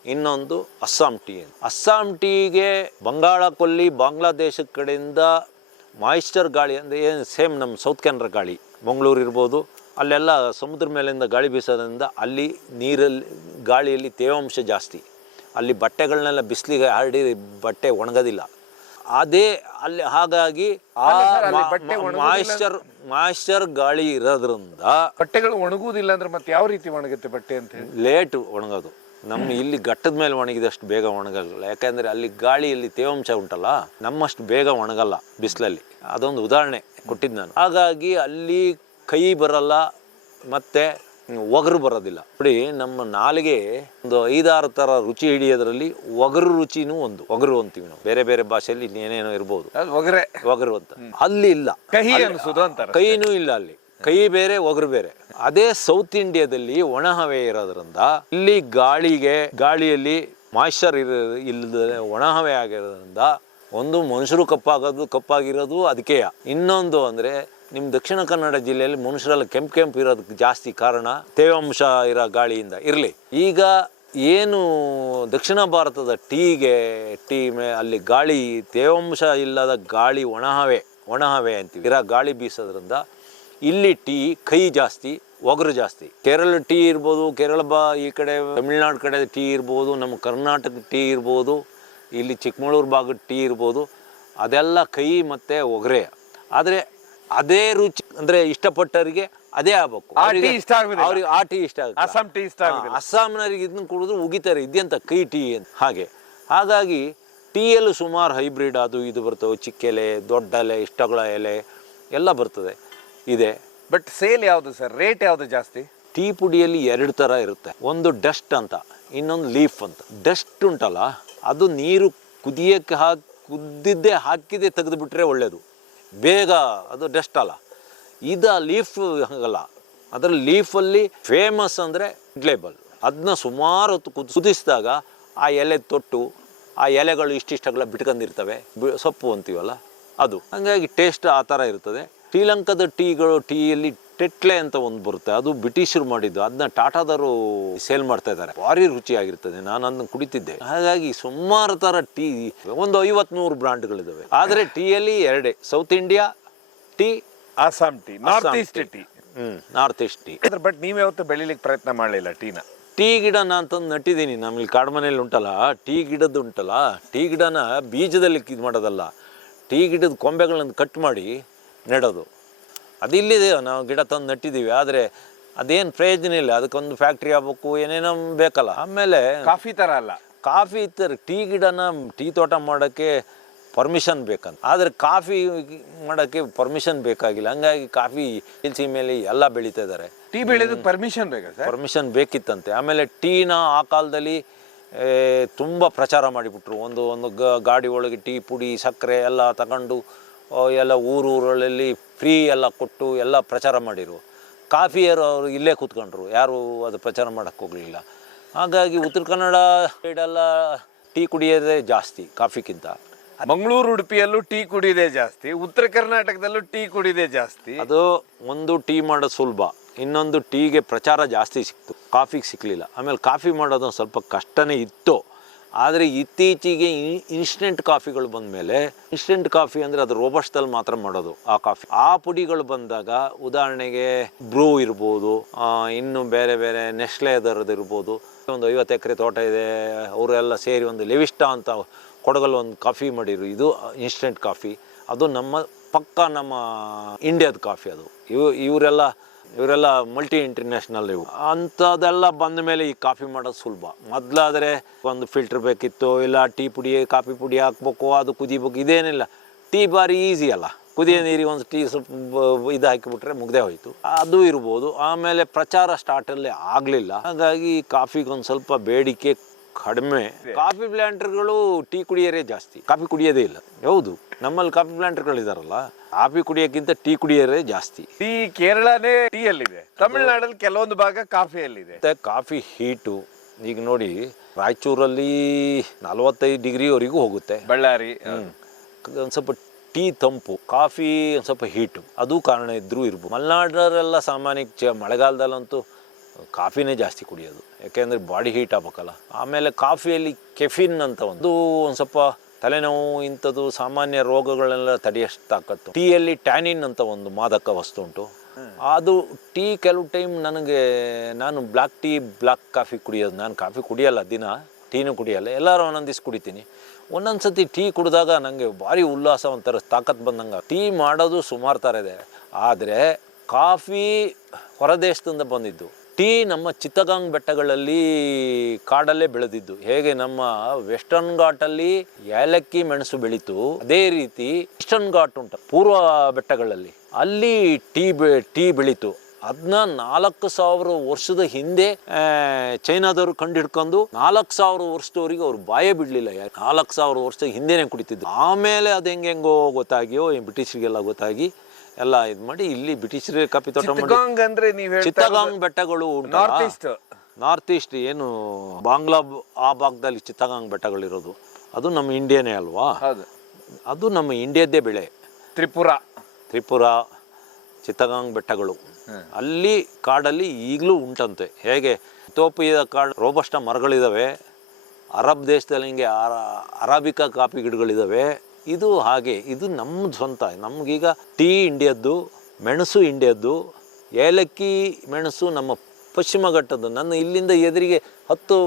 ಇನ್ನೊಂದು ಅಸ್ಸಾಂ ಟೀ. ಅಸ್ಸಾಂ ಟೀಗೆ ಬಂಗಾಳ ಕೊಲ್ಲಿ, ಬಾಂಗ್ಲಾದೇಶದ ಕಡೆಯಿಂದ ಮಾಯಿಶ್ಚರ್ ಗಾಳಿ ಅಂದರೆ ಏನು ಸೇಮ್ ನಮ್ಮ ಸೌತ್ ಕೆನರಾ ಗಾಳಿ, ಮಂಗಳೂರು ಇರ್ಬೋದು, ಅಲ್ಲೆಲ್ಲ ಸಮುದ್ರ ಮೇಲಿಂದ ಗಾಳಿ ಬೀಸೋದ್ರಿಂದ ಅಲ್ಲಿ ನೀರಲ್ಲಿ ಗಾಳಿಯಲ್ಲಿ ತೇವಾಂಶ ಜಾಸ್ತಿ. ಅಲ್ಲಿ ಬಟ್ಟೆಗಳನ್ನೆಲ್ಲ ಬಿಸಿಲಿಗೆ ಹರಡಿ ಬಟ್ಟೆ ಒಣಗೋದಿಲ್ಲ. ಅದೇ ಅಲ್ಲಿ ಹಾಗಾಗಿ ಆ ಮಾಯಿಶ್ಚರ್ ಗಾಳಿ ಇರೋದ್ರಿಂದ ಬಟ್ಟೆಗಳು ಒಣಗುವುದಿಲ್ಲ. ಅಂದ್ರೆ ಮತ್ತೆ ಯಾವ ರೀತಿ ಒಣಗುತ್ತೆ ಬಟ್ಟೆ ಅಂತ ಹೇಳಿ? ಲೇಟ್ ಒಣಗೋದು. ನಮ್ಮ ಇಲ್ಲಿ ಘಟ್ಟದ ಮೇಲೆ ಒಣಗಿದಷ್ಟು ಬೇಗ ಒಣಗಲ್ಲ, ಯಾಕಂದರೆ ಅಲ್ಲಿ ಗಾಳಿಯಲ್ಲಿ ತೇವಾಂಶ ಉಂಟಲ್ಲ, ನಮ್ಮಷ್ಟು ಬೇಗ ಒಣಗಲ್ಲ ಬಿಸಿಲಲ್ಲಿ. ಅದೊಂದು ಉದಾಹರಣೆ ಕೊಟ್ಟಿದ್ದು ನಾನು. ಹಾಗಾಗಿ ಅಲ್ಲಿ ಕೈ ಬರಲ್ಲ ಮತ್ತು ಒಗರು ಬರೋದಿಲ್ಲ. ನೋಡಿ, ನಮ್ಮ ನಾಲಿಗೆ ಒಂದು 5-6 ಥರ ರುಚಿ ಹಿಡಿಯೋದ್ರಲ್ಲಿ ಒಗರು ರುಚಿನೂ ಒಂದು. ಒಗರು ಅಂತೀವಿ ನಾವು, ಬೇರೆ ಬೇರೆ ಭಾಷೆಯಲ್ಲಿ ಏನೇನೋ ಇರ್ಬೋದು, ಒಗರು ಅಂತ. ಅಲ್ಲಿ ಇಲ್ಲ, ಕಹಿ ಅನಿಸೋದು ಅಂತಾರೆ. ಕೈನೂ ಇಲ್ಲ ಅಲ್ಲಿ, ಕೈ ಬೇರೆ ಒಗರು ಬೇರೆ. ಅದೇ ಸೌತ್ ಇಂಡಿಯಾದಲ್ಲಿ ಒಣ ಹವೆ ಇರೋದ್ರಿಂದ ಇಲ್ಲಿ ಗಾಳಿಯಲ್ಲಿ ಮಾಯಿಶ್ಚರ್ ಇಲ್ಲದೆ ಒಣ ಹವೆ ಆಗಿರೋದ್ರಿಂದ ಒಂದು ಮನುಷ್ಯರು ಕಪ್ಪಾಗಿರೋದು ಅದಕ್ಕೆ. ಇನ್ನೊಂದು ಅಂದರೆ ನಿಮ್ಮ ದಕ್ಷಿಣ ಕನ್ನಡ ಜಿಲ್ಲೆಯಲ್ಲಿ ಮನುಷ್ಯರೆಲ್ಲ ಕೆಂಪು ಇರೋದಕ್ಕೆ ಜಾಸ್ತಿ ಕಾರಣ ತೇವಾಂಶ ಇರೋ ಗಾಳಿಯಿಂದ ಇರಲಿ. ಈಗ ಏನು ದಕ್ಷಿಣ ಭಾರತದ ಟೀ ಅಲ್ಲಿ ಗಾಳಿ ತೇವಾಂಶ ಇಲ್ಲದ ಗಾಳಿ ಒಣ ಹವೆ ಅಂತೀವಿ, ಇರೋ ಗಾಳಿ ಬೀಸೋದ್ರಿಂದ ಇಲ್ಲಿ ಟೀ ಕೈ ಜಾಸ್ತಿ, ಒಗರು ಜಾಸ್ತಿ. ಕೇರಳ ಟೀ ಇರ್ಬೋದು, ಈ ಕಡೆ ತಮಿಳ್ನಾಡು ಕಡೆ ಟೀ ಇರ್ಬೋದು, ನಮ್ಮ ಕರ್ನಾಟಕ ಟೀ ಇರ್ಬೋದು, ಇಲ್ಲಿ ಚಿಕ್ಕಮಗಳೂರು ಭಾಗದ ಟೀ ಇರ್ಬೋದು, ಅದೆಲ್ಲ ಕೈ ಮತ್ತು ಒಗರೆ. ಆದರೆ ಅದೇ ರುಚಿ ಅಂದರೆ ಇಷ್ಟಪಟ್ಟವರಿಗೆ ಅದೇ ಆಗ್ಬೇಕು. ಅವ್ರಿಗೆ ಆ ಟೀ ಇಷ್ಟ ಆಗುತ್ತೆ. ಅಸ್ಸಾಂನವ್ರಿಗೆ ಇದನ್ನ ಕುಡಿದ್ರು ಉಗಿತಾರೆ, ಇದೆಂತ ಕೈ ಟೀ ಅಂತ. ಹಾಗಾಗಿ ಟೀಯಲ್ಲೂ ಸುಮಾರು ಹೈಬ್ರಿಡ್ ಅದು ಇದು ಬರ್ತವೆ. ಚಿಕ್ಕ ಎಲೆ, ದೊಡ್ಡ ಎಲೆ, ಇಷ್ಟಗಳ ಎಲೆ ಎಲ್ಲ ಬರ್ತದೆ ಇದೆ. ಬಟ್ ಸೇಲ್ ಯಾವುದು ಸರ್? ರೇಟ್ ಯಾವುದು ಜಾಸ್ತಿ? ಟೀ ಪುಡಿಯಲ್ಲಿ 2 ಥರ ಇರುತ್ತೆ. ಒಂದು ಡಸ್ಟ್ ಅಂತ, ಇನ್ನೊಂದು ಲೀಫ್ ಅಂತ. ಡಸ್ಟ್ ಉಂಟಲ್ಲ, ಅದು ನೀರು ಕುದಿಯೋಕ್ಕೆ ಕುದ್ದಿದ್ದೇ ಹಾಕಿದೆ ತೆಗೆದುಬಿಟ್ರೆ ಒಳ್ಳೆಯದು, ಬೇಗ. ಅದು ಡಸ್ಟ್ ಅಲ್ಲ. ಇದು ಲೀಫ್ ಹಾಗಲ್ಲ. ಅದರ ಲೀಫಲ್ಲಿ ಫೇಮಸ್ ಅಂದರೆ ಇಡ್ಲೇಬಲ್. ಅದನ್ನ ಸುಮಾರು ಹೊತ್ತು ಕುದಿಸಿದಾಗ ಆ ಎಲೆ ತೊಟ್ಟು ಆ ಎಲೆಗಳು ಇಷ್ಟಿಷ್ಟಗಳ ಬಿಟ್ಕೊಂಡಿರ್ತವೆ, ಸೊಪ್ಪು ಅಂತೀವಲ್ಲ ಅದು. ಹಾಗಾಗಿ ಟೇಸ್ಟ್ ಆ ಥರ ಇರ್ತದೆ. ಶ್ರೀಲಂಕಾದ ಟೀಯಲ್ಲಿ ಟೆಟ್ಲೆ ಅಂತ ಒಂದು ಬರುತ್ತೆ, ಅದು ಬ್ರಿಟಿಷರು ಮಾಡಿದ್ದು. ಅದನ್ನ ಟಾಟಾದವರು ಸೇಲ್ ಮಾಡ್ತಾ ಇದ್ದಾರೆ, ಭಾರಿ ರುಚಿಯಾಗಿರ್ತದೆ. ನಾನು ಅದನ್ನ ಕುಡಿತಿದ್ದೆ. ಹಾಗಾಗಿ ಸುಮಾರು ಥರ ಟೀ, ಒಂದು 50-100 ಬ್ರಾಂಡ್ಗಳಿದ್ದಾವೆ. ಆದರೆ ಟೀಯಲ್ಲಿ 2: south India tea, Assam tea, north East tea. North East tea. But ನೀವು ಯಾವತ್ತೂ ಬೆಳಿಲಿಕ್ಕೆ ಪ್ರಯತ್ನ ಮಾಡಲಿಲ್ಲ ಟೀನ? ಟೀ ಗಿಡ ನಾನು ತಂದು ನಟ್ಟಿದ್ದೀನಿ. ನಮ್ಮಲ್ಲಿ ಕಾಡ್ಮನೇಲಿ ಉಂಟಲ್ಲ, ಟೀ ಗಿಡನ ಬೀಜದಲ್ಲಿ ಇದು ಮಾಡೋದಲ್ಲ, ಟೀ ಗಿಡದ ಕೊಂಬೆಗಳನ್ನು ಕಟ್ ಮಾಡಿ ನೆಡೋದು. ಅದಿಲ್ಲಿದೆ, ನಾವು ಗಿಡ ತಂದು ನಟ್ಟಿದ್ದೀವಿ. ಆದರೆ ಅದೇನು ಪ್ರಯೋಜನ ಇಲ್ಲ, ಅದಕ್ಕೊಂದು ಫ್ಯಾಕ್ಟ್ರಿ ಆಗ್ಬೇಕು, ಏನೇನೋ ಬೇಕಲ್ಲ. ಆಮೇಲೆ ಕಾಫಿ ಥರ ಅಲ್ಲ, ಕಾಫಿ ಥರ ಟೀ ಟೀ ತೋಟ ಮಾಡೋಕ್ಕೆ ಪರ್ಮಿಷನ್ ಬೇಕಂತ. ಆದರೆ ಕಾಫಿ ಮಾಡೋಕ್ಕೆ ಪರ್ಮಿಷನ್ ಬೇಕಾಗಿಲ್ಲ. ಹಂಗಾಗಿ ಕಾಫಿ ಹಿಲ್ಸಿ ಮೇಲೆ ಎಲ್ಲ ಬೆಳೀತಾ ಇದ್ದಾರೆ. ಟೀ ಬೆಳೆಯೋದಕ್ಕೆ ಪರ್ಮಿಷನ್ ಬೇಕಾ ಸರ್? ಪರ್ಮಿಷನ್ ಬೇಕಿತ್ತಂತೆ. ಆಮೇಲೆ ಟೀನ ಆ ಕಾಲದಲ್ಲಿ ತುಂಬ ಪ್ರಚಾರ ಮಾಡಿಬಿಟ್ರು. ಒಂದು ಗಾಡಿ ಒಳಗೆ ಟೀ ಪುಡಿ, ಸಕ್ಕರೆ ಎಲ್ಲ ತಗೊಂಡು ಎಲ್ಲ ಊರಲ್ಲಿ ಫ್ರೀ ಎಲ್ಲ ಕೊಟ್ಟು ಎಲ್ಲ ಪ್ರಚಾರ ಮಾಡಿರು. ಕಾಫಿಯರು ಅವರು ಇಲ್ಲೇ ಕೂತ್ಕೊಂಡ್ರು, ಯಾರು ಅದು ಪ್ರಚಾರ ಮಾಡೋಕ್ಕೆ ಹೋಗಲಿಲ್ಲ. ಹಾಗಾಗಿ ಉತ್ತರ ಕನ್ನಡ ಸೈಡೆಲ್ಲ ಟೀ ಕುಡಿಯೋದೇ ಜಾಸ್ತಿ ಕಾಫಿಗಿಂತ. ಮಂಗಳೂರು, ಉಡುಪಿಯಲ್ಲೂ ಟೀ ಕುಡಿಯೋದೇ ಜಾಸ್ತಿ, ಉತ್ತರ ಕರ್ನಾಟಕದಲ್ಲೂ ಟೀ ಕುಡಿಯೋದೇ ಜಾಸ್ತಿ. ಅದು ಒಂದು ಟೀ ಮಾಡೋದು ಸುಲಭ, ಇನ್ನೊಂದು ಟೀಗೆ ಪ್ರಚಾರ ಜಾಸ್ತಿ ಸಿಕ್ತು, ಕಾಫಿಗೆ ಸಿಕ್ಕಲಿಲ್ಲ. ಆಮೇಲೆ ಕಾಫಿ ಮಾಡೋದು ಸ್ವಲ್ಪ ಕಷ್ಟನೇ ಇತ್ತು. ಆದರೆ ಇತ್ತೀಚೆಗೆ ಇನ್ಸ್ಟೆಂಟ್ ಕಾಫಿಗಳು ಬಂದ ಮೇಲೆ, ಇನ್ಸ್ಟೆಂಟ್ ಕಾಫಿ ಅಂದರೆ ಅದು ರೋಬಸ್ಟಲ್ಲಿ ಮಾತ್ರ ಮಾಡೋದು ಆ ಕಾಫಿ. ಆ ಪುಡಿಗಳು ಬಂದಾಗ, ಉದಾಹರಣೆಗೆ ಬ್ರೂ ಇರ್ಬೋದು, ಇನ್ನು ಬೇರೆ ಬೇರೆ ನೆಸ್ಲೆ ಅದರದ್ದು ಇರ್ಬೋದು. ಒಂದು 50 ಎಕರೆ ತೋಟ ಇದೆ, ಅವರೆಲ್ಲ ಸೇರಿ ಒಂದು ಲೆವಿಸ್ಟಾ ಅಂತ ಕೊಡಗಲ್ಲಿ ಒಂದು ಕಾಫಿ ಮಾಡಿರು. ಇದು ಇನ್ಸ್ಟೆಂಟ್ ಕಾಫಿ. ಅದು ನಮ್ಮ ಇಂಡಿಯಾದ ಕಾಫಿ. ಅದು ಇವರೆಲ್ಲ ಮಲ್ಟಿ ಇಂಟರ್ನ್ಯಾಷನಲ್. ಅಂಥದ್ದೆಲ್ಲ ಬಂದ ಮೇಲೆ ಈ ಕಾಫಿ ಮಾಡೋದು ಸುಲಭ. ಮೊದಲಾದರೆ ಒಂದು ಫಿಲ್ಟರ್ ಬೇಕಿತ್ತು, ಇಲ್ಲ ಟೀ ಪುಡಿ ಕಾಫಿ ಪುಡಿ ಹಾಕ್ಬೇಕು, ಅದು ಕುದಿಬೇಕು. ಇದೇನಿಲ್ಲ, ಟೀ ಭಾರಿ ಈಸಿ ಅಲ್ಲ. ಕುದಿಯೋ ನೀರಿಗೆ ಒಂದು ಟೀ ಸ್ವಲ್ಪ ಇದು ಹಾಕಿಬಿಟ್ರೆ ಮುಗ್ದೇ ಹೋಯಿತು. ಅದು ಇರ್ಬೋದು. ಆಮೇಲೆ ಪ್ರಚಾರ ಸ್ಟಾರ್ಟಲ್ಲಿ ಆಗಲಿಲ್ಲ. ಹಾಗಾಗಿ ಕಾಫಿಗೊಂದು ಸ್ವಲ್ಪ ಬೇಡಿಕೆ ಕಡಿಮೆ. ಕಾಫಿ ಪ್ಲಾಂಟರ್ಗಳು ಟೀ ಕುಡಿಯೋರೇ ಜಾಸ್ತಿ, ಕಾಫಿ ಕುಡಿಯೋದೇ ಇಲ್ಲ. ಹೌದು, ನಮ್ಮಲ್ಲಿ ಕಾಫಿ ಪ್ಲಾಂಟರ್ಗಳಿದಾರಲ್ಲ, ಕಾಫಿ ಕುಡಿಯೋಕ್ಕಿಂತ ಟೀ ಕುಡಿಯೋರೇ ಜಾಸ್ತಿ. ಟೀ ಕೇರಳನೇ ಟೀಯಲ್ಲಿದೆ, ತಮಿಳ್ನಾಡಲ್ಲಿ ಕೆಲವೊಂದು ಭಾಗ ಕಾಫಿಯಲ್ಲಿದೆ. ಮತ್ತು ಕಾಫಿ ಹೀಟು ಈಗ ನೋಡಿ, ರಾಯಚೂರಲ್ಲಿ 45 ಡಿಗ್ರಿವರೆಗೂ ಹೋಗುತ್ತೆ. ಬಳ್ಳಾರಿ ಒಂದು ಸ್ವಲ್ಪ ಟೀ ತಂಪು, ಕಾಫಿ ಒಂದು ಸ್ವಲ್ಪ ಹೀಟು, ಅದು ಕಾರಣ ಇದ್ದರೂ ಇರ್ಬೋದು. ಮಲೆನಾಡರೆಲ್ಲ ಸಾಮಾನ್ಯ ಮಳೆಗಾಲದಲ್ಲಂತೂ ಕಾಫಿನೇ ಜಾಸ್ತಿ ಕುಡಿಯೋದು, ಯಾಕೆಂದರೆ ಬಾಡಿ ಹೀಟ್ ಆಗ್ಬೇಕಲ್ಲ. ಆಮೇಲೆ ಕಾಫಿಯಲ್ಲಿ ಕೆಫಿನ್ ಅಂತ ಒಂದು ಸ್ವಲ್ಪ ತಲೆನೋವು ಇಂಥದ್ದು ಸಾಮಾನ್ಯ ರೋಗಗಳೆಲ್ಲ ತಡೆಯಷ್ಟು ತಾಕತ್ತು. ಟೀಯಲ್ಲಿ ಟ್ಯಾನಿನ್ ಅಂತ ಒಂದು ಮಾದಕ ವಸ್ತು ಉಂಟು, ಅದು ಟೀ ಕೆಲವು ಟೈಮ್ ನಾನು ಬ್ಲ್ಯಾಕ್ ಕಾಫಿ ಕುಡಿಯೋದು. ನಾನು ಕಾಫಿ ಕುಡಿಯಲ್ಲ, ದಿನ ಟೀನೂ ಕುಡಿಯಲ್ಲ, ಎಲ್ಲರೂ ಒಂದೊಂದು ದಿವ್ಸ ಕುಡಿತೀನಿ. ಒಂದೊಂದು ಸತಿ ಟೀ ಕುಡಿದಾಗ ನನಗೆ ಭಾರಿ ಉಲ್ಲಾಸ, ಒಂಥರ ತಾಕತ್ತು ಬಂದಂಗೆ. ಟೀ ಮಾಡೋದು ಸುಮಾರು ಥರ ಇದೆ, ಆದರೆ ಕಾಫಿ ಹೊರದೇಶದಿಂದ ಬಂದಿದ್ದು. ಟೀ ನಮ್ಮ ಚಿತ್ತಗಾಂಗ್ ಬೆಟ್ಟಗಳಲ್ಲಿ ಕಾಡಲ್ಲೇ ಬೆಳೆದಿದ್ದು. ಹೇಗೆ ನಮ್ಮ ವೆಸ್ಟರ್ನ್ ಘಾಟಲ್ಲಿ ಏಲಕ್ಕಿ ಮೆಣಸು ಬೆಳೀತು, ಅದೇ ರೀತಿ ಈಸ್ಟರ್ನ್ ಘಾಟ್ ಉಂಟು ಪೂರ್ವ ಬೆಟ್ಟಗಳಲ್ಲಿ, ಅಲ್ಲಿ ಟೀ ಬೆಳೀತು. ಅದನ್ನ 4000 ವರ್ಷದ ಹಿಂದೆ ಚೈನಾದವರು ಕಂಡು 4000 ವರ್ಷದವರೆಗೆ ಅವ್ರು ಬಾಯೇ ಬಿಡಲಿಲ್ಲ. 4000 ವರ್ಷದ ಹಿಂದೆನೇ ಕುಡಿತಿದ್ದು. ಆಮೇಲೆ ಅದು ಹೆಂಗೆಂಗೋ ಗೊತ್ತಾಗಿಯೋ ಬ್ರಿಟಿಷರಿಗೆಲ್ಲ ಗೊತ್ತಾಗಿ ಎಲ್ಲ ಇದು ಮಾಡಿ ಇಲ್ಲಿ ಬ್ರಿಟಿಷರೇ ಕಾಪಿ ತೋಟ ಚಿತ್ತಗಾಂಗ್ ಅಂದ್ರೆ ನೀವು ಚಿತ್ತಗಾಂಗ್ ಬೆಟ್ಟಗಳು ನಾರ್ತ್ ಈಸ್ಟ್ ಏನು ಬಾಂಗ್ಲಾ ಆ ಭಾಗದಲ್ಲಿ ಚಿತ್ತಗಾಂಗ್ ಬೆಟ್ಟಗಳಿರೋದು, ಅದು ನಮ್ಮ ಇಂಡಿಯಾನೇ ಅಲ್ವಾ? ಅದು ನಮ್ಮ ಇಂಡಿಯಾದ್ದೇ ಬೆಳೆ. ತ್ರಿಪುರ ಚಿತ್ತಗಾಂಗ್ ಬೆಟ್ಟಗಳು ಅಲ್ಲಿ ಕಾಡಲ್ಲಿ ಈಗಲೂ ಉಂಟಂತೆ. ಹೇಗೆ ಇಥೋಪಿಯಾ ಕಾಡು ರೋಬಸ್ಟ ಮರಗಳಿದ್ದಾವೆ, ಅರಬ್ ದೇಶದಲ್ಲಿ ಹಿಂಗೆ ಅರಾಬಿಕಾ ಕಾಫಿ ಗಿಡಗಳಿದ್ದಾವೆ. ಇದು ಹಾಗೆ, ಇದು ನಮ್ಮದು ಸ್ವಂತ. ನಮಗೀಗ ಟೀ ಇಂಡಿಯಾದ್ದು, ಮೆಣಸು ಇಂಡಿಯಾದ್ದು, ಏಲಕ್ಕಿ ಮೆಣಸು ನಮ್ಮ ಪಶ್ಚಿಮ ಘಟ್ಟದ್ದು. ನನ್ನ ಇಲ್ಲಿಂದ ಎದುರಿಗೆ 10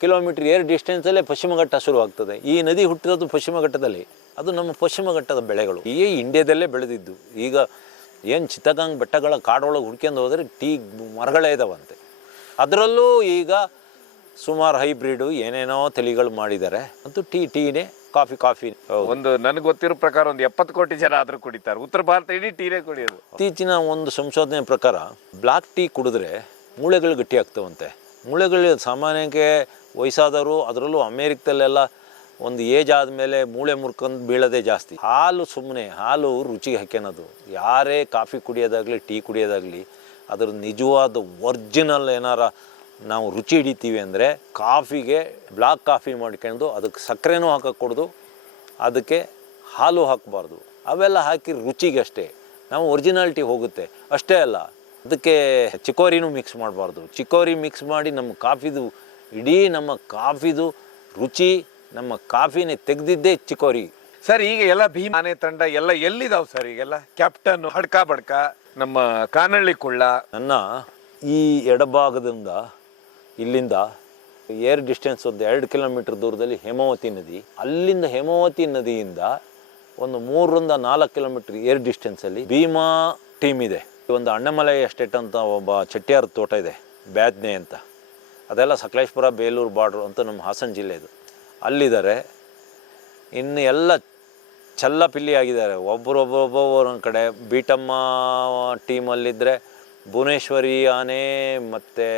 ಕಿಲೋಮೀಟ್ರ್ ಏರ್ ಡಿಸ್ಟೆನ್ಸಲ್ಲೇ ಪಶ್ಚಿಮ ಘಟ್ಟ ಶುರುವಾಗ್ತದೆ. ಈ ನದಿ ಹುಟ್ಟಿರೋದು ಪಶ್ಚಿಮ ಘಟ್ಟದಲ್ಲಿ, ಅದು ನಮ್ಮ ಪಶ್ಚಿಮ ಘಟ್ಟದ ಬೆಳೆಗಳು ಈ ಇಂಡಿಯಾದಲ್ಲೇ ಬೆಳೆದಿದ್ದು. ಈಗ ಏನು ಚಿತ್ತಗಾಂಗ್ ಬೆಟ್ಟಗಳ ಕಾಡೊಳಗೆ ಹುಡ್ಕೊಂಡು ಹೋದರೆ ಟೀ ಮರಗಳೇ ಇದಾವಂತೆ. ಅದರಲ್ಲೂ ಈಗ ಸುಮಾರು ಹೈಬ್ರಿಡು ಏನೇನೋ ತಳಿಗಳು ಮಾಡಿದ್ದಾರೆ. ಅಂತೂ ಟೀನೇ ಕಾಫಿ. ಒಂದು ನನಗೆ ಗೊತ್ತಿರೋ ಪ್ರಕಾರ ಒಂದು 70 ಕೋಟಿ ಜನ ಆದರೂ ಕುಡಿತಾರೆ. ಉತ್ತರ ಭಾರತ ಇಡೀ ಟೀನೇ ಕುಡಿಯೋದು. ಇತ್ತೀಚಿನ ಒಂದು ಸಂಶೋಧನೆ ಪ್ರಕಾರ ಬ್ಲ್ಯಾಕ್ ಟೀ ಕುಡಿದ್ರೆ ಮೂಳೆಗಳು ಗಟ್ಟಿ ಆಗ್ತವಂತೆ. ಮೂಳೆಗಳು ಸಾಮಾನ್ಯಕ್ಕೆ ವಯಸ್ಸಾದವರು, ಅದರಲ್ಲೂ ಅಮೇರಿಕದಲ್ಲೆಲ್ಲ ಒಂದು ಏಜ್ ಆದಮೇಲೆ ಮೂಳೆ ಮುರ್ಕೊಂಡು ಬೀಳೋದೇ ಜಾಸ್ತಿ. ಹಾಲು ರುಚಿಗೆ ಹಾಕ್ಯನದು. ಯಾರೇ ಕಾಫಿ ಕುಡಿಯೋದಾಗಲಿ ಟೀ ಕುಡಿಯೋದಾಗಲಿ, ಅದ್ರ ನಿಜವಾದ ಒರ್ಜಿನಲ್ ಏನಾರ ನಾವು ರುಚಿ ಹಿಡಿತೀವಿ ಅಂದರೆ ಕಾಫಿಗೆ ಬ್ಲ್ಯಾಕ್ ಕಾಫಿ ಮಾಡ್ಕೊಂಡು ಅದಕ್ಕೆ ಸಕ್ಕರೆನೂ ಹಾಕೋಕ್ಕೊಡ್ದು, ಅದಕ್ಕೆ ಹಾಲು ಹಾಕಬಾರ್ದು. ಅವೆಲ್ಲ ಹಾಕಿ ರುಚಿಗೆ ಅಷ್ಟೇ ನಾವು ಒರಿಜಿನಾಲಿಟಿ ಹೋಗುತ್ತೆ. ಅಷ್ಟೇ ಅಲ್ಲ, ಅದಕ್ಕೆ ಚಿಕೋರಿನೂ ಮಿಕ್ಸ್ ಮಾಡಬಾರ್ದು. ಚಿಕೋರಿ ಮಿಕ್ಸ್ ಮಾಡಿ ನಮ್ಮ ಕಾಫಿದು ರುಚಿ, ನಮ್ಮ ಕಾಫಿನೇ ತೆಗೆದಿದ್ದೇ ಚಿಕೋರಿ. ಸರ್, ಈಗ ಎಲ್ಲ ಭೀಮ್ ಆನೆ ತಂಡ ಎಲ್ಲ ಎಲ್ಲಿದಾವೆ ಸರ್? ಈಗೆಲ್ಲ ಕ್ಯಾಪ್ಟನ್ ಹಡ್ಕ ಬಡ್ಕ, ನಮ್ಮ ಕಾನಳ್ಳಿ ಕುಳ್ಳ. ನನ್ನ ಈ ಎಡಭಾಗದಿಂದ ಇಲ್ಲಿಂದ ಏರ್ ಡಿಸ್ಟೆನ್ಸ್ ಒಂದು 2 ಕಿಲೋಮೀಟರ್ ದೂರದಲ್ಲಿ ಹೇಮಾವತಿ ನದಿ. ಅಲ್ಲಿಂದ ಹೇಮಾವತಿ ನದಿಯಿಂದ ಒಂದು 3-4 ಕಿಲೋಮೀಟರ್ ಏರ್ ಡಿಸ್ಟೆನ್ಸಲ್ಲಿ ಭೀಮಾ ಟೀಮ್ ಇದೆ. ಒಂದು ಅಣ್ಣಮಲೈ ಎಸ್ಟೇಟ್ ಅಂತ ಒಬ್ಬ ಚೆಟ್ಟಿಯಾರ ತೋಟ ಇದೆ, ಬ್ಯಾದ್ನೆ ಅಂತ. ಅದೆಲ್ಲ ಸಕಲೇಶ್ಪುರ ಬೇಲೂರು ಬಾರ್ಡ್ರು ಅಂತ ನಮ್ಮ ಹಾಸನ ಜಿಲ್ಲೆದು. ಅಲ್ಲಿದ್ದಾರೆ. ಇನ್ನು ಎಲ್ಲ ಚಲ್ಲಪಿಲ್ಲಿ ಆಗಿದ್ದಾರೆ. ಒಬ್ಬೊಬ್ಬರ ಕಡೆ ಬೀಟಮ್ಮ ಟೀಮಲ್ಲಿದ್ದರೆ ಭುವನೇಶ್ವರಿ ಆನೆ ಮತ್ತು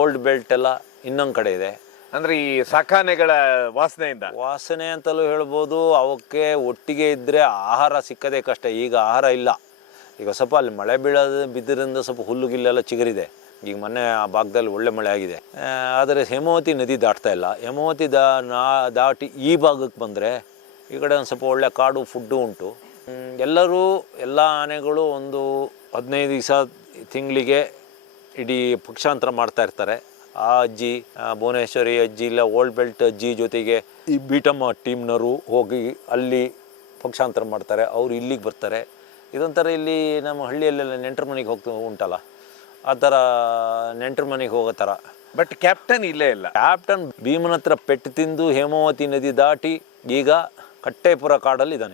ಓಲ್ಡ್ ಬೆಲ್ಟ್ ಎಲ್ಲ ಇನ್ನೊಂದು ಕಡೆ ಇದೆ. ಅಂದರೆ ಈ ಸಾಕಾನೆಗಳ ವಾಸನೆ ಅಂತಲೂ ಹೇಳ್ಬೋದು. ಅವಕ್ಕೆ ಒಟ್ಟಿಗೆ ಇದ್ದರೆ ಆಹಾರ ಸಿಕ್ಕದೇ ಕಷ್ಟ. ಈಗ ಆಹಾರ ಇಲ್ಲ. ಈಗ ಸ್ವಲ್ಪ ಅಲ್ಲಿ ಮಳೆ ಬಿದ್ದರಿಂದ ಸ್ವಲ್ಪ ಹುಲ್ಲುಗಿಲ್ಲೆಲ್ಲ ಚಿಗುರಿದೆ. ಈಗ ಮೊನ್ನೆ ಆ ಭಾಗದಲ್ಲಿ ಒಳ್ಳೆ ಮಳೆ ಆಗಿದೆ. ಆದರೆ ಹೇಮಾವತಿ ನದಿ ದಾಟ್ತಾ ಇಲ್ಲ. ಹೇಮಾವತಿ ದಾಟಿ ಈ ಭಾಗಕ್ಕೆ ಬಂದರೆ ಈ ಕಡೆ ಒಂದು ಸ್ವಲ್ಪ ಒಳ್ಳೆ ಕಾಡು ಫುಡ್ಡು ಉಂಟು. ಎಲ್ಲ ಆನೆಗಳು ಒಂದು 15 ದಿವಸ ತಿಂಗಳಿಗೆ ಇಡೀ ಪಕ್ಷಾಂತರ ಮಾಡ್ತಾ ಇರ್ತಾರೆ. ಆ ಅಜ್ಜಿ, ಭುವನೇಶ್ವರಿ ಅಜ್ಜಿ, ಇಲ್ಲ ಓಲ್ಡ್ ಬೆಲ್ಟ್ ಅಜ್ಜಿ ಜೊತೆಗೆ ಈ ಬೀಟಮ್ಮ ಟೀಮ್ನವರು ಹೋಗಿ ಅಲ್ಲಿ ಪಕ್ಷಾಂತರ ಮಾಡ್ತಾರೆ. ಅವರು ಇಲ್ಲಿಗೆ ಬರ್ತಾರೆ. ಇದೊಂಥರ ಇಲ್ಲಿ ನಮ್ಮ ಹಳ್ಳಿಯಲ್ಲೆಲ್ಲ ನೆಂಟರ ಮನೆಗೆ ಉಂಟಲ್ಲ, ಆ ಥರ ನೆಂಟರ ಮನೆಗೆ ಹೋಗೋ ಥರ. ಬಟ್ ಕ್ಯಾಪ್ಟನ್ ಇಲ್ಲೇ ಇಲ್ಲ. ಕ್ಯಾಪ್ಟನ್ ಭೀಮನ ಹತ್ರ ಪೆಟ್ಟು ತಿಂದು ಹೇಮಾವತಿ ನದಿ ದಾಟಿ ಈಗ ಕಟ್ಟೇಪುರ ಕಾಡಲ್ಲಿದ್ದಾನೆ.